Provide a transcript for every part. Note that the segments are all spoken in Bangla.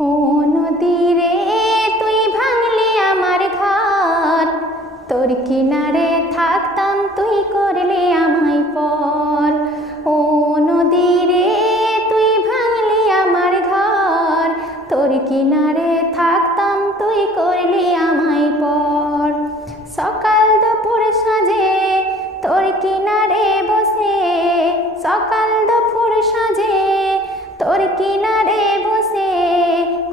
ও নদী রে তুই ভাঙলি আমার ঘর, তোর কিনারে থাকতাম তুই করলি আমায় পর। ও নদী রে তুই ভাঙলি আমার ঘর, তোর কিনারে থাকতাম তুই করলি আমায় পর। সকাল দুপুর সাঁঝে তোর কিনারে বসে, সকাল দুপুর সাঁঝে তোর কিনারে বসে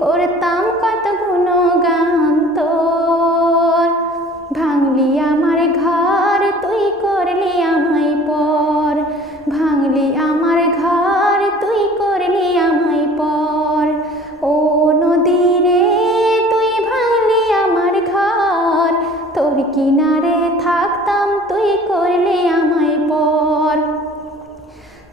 করতাম কত গুণগান তোর। ভাঙলি আমার ঘর তুই করলি আমায় পর, ভাঙলি আমার ঘর তুই করলি আমায় পর। ও নদী রে তুই ভাঙলি আমার ঘর, তোর কিনারে থাকতাম তুই করলি আমায় পর।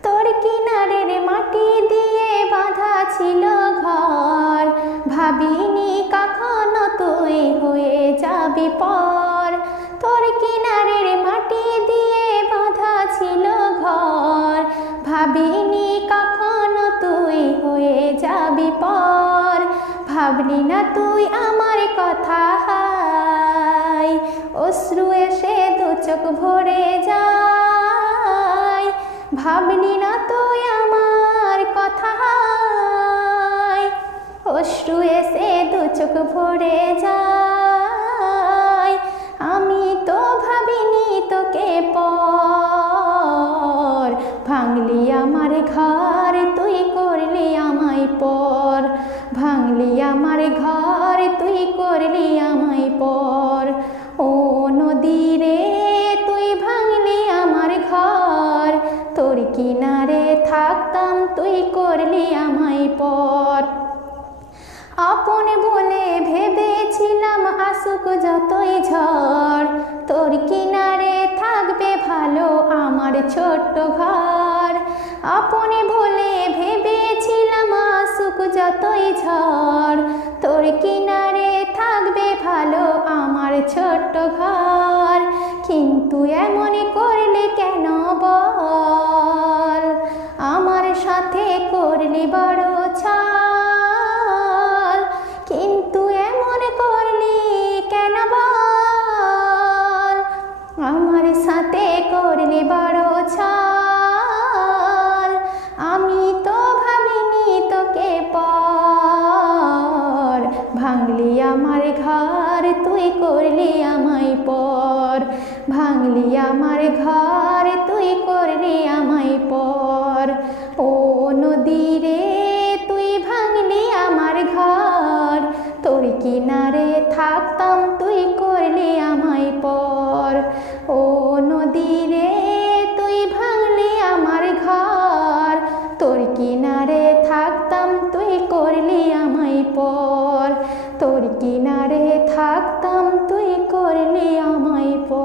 তোর কিনারের মাটি দিয়ে বাঁধা ছিল ঘর, ভাবিনি কখনো তুই হয়ে যাবি পর। তোর কিনারের মাটি দিয়ে বাঁধা ছিল ঘর, ভাবিনি কখনো তুই হয়ে যাবি পর। ভাবলি না তুই আমার কথা, হায় অশ্রু এসে দু চোখ ভরে যায়। ভাবলি না তুই আমার কথা, হায় অশ্রু এসে দু চোখ ভরে যায়। আমি তো ভাবিনি তোকে পর, ভাঙলি আমার ঘর তুই করলি আমায় পর, ভাঙলি আমার ঘর তুই করলি আমায় পর। ও নদী রে তুই ভাঙলি আমার ঘর, তোর কিনারে থাকতাম তুই করলি আমায় পর। আপন বলে ভেবেছিলাম আসুক যতই ঝড়, তোর কিনারে থাকবে ভালো আমার ছোট্ট ঘর। আপন বলে ভেবেছিলাম আসুক যতই ঝড়, তোর কিনারে থাকবে ভালো আমার ছোট্ট ঘর। কিন্তু এমন করলে কেন বল, আমার সাথে করলি বড় ছল। কিন্তু এমন করলি কেন বল, আমার সাথে করলি বড় ছল। আমি তো ভাবিনি তোকে পর, ভাঙলি আমার ঘর তুই করলি আমায় পর, ভাঙলি আমার ঘর তুই করলি আমায় পর। ও নদী রে তুই ভাঙলি আমার ঘর, তোর কিনারে থাকতাম তুই করলি আমায় পর। ও নদী রে তুই ভাঙলি আমার ঘর, তোর কিনারে থাকতাম তুই করলি আমায় পর, তোর কিনারে থাকতাম তুই করলি আমায় পর।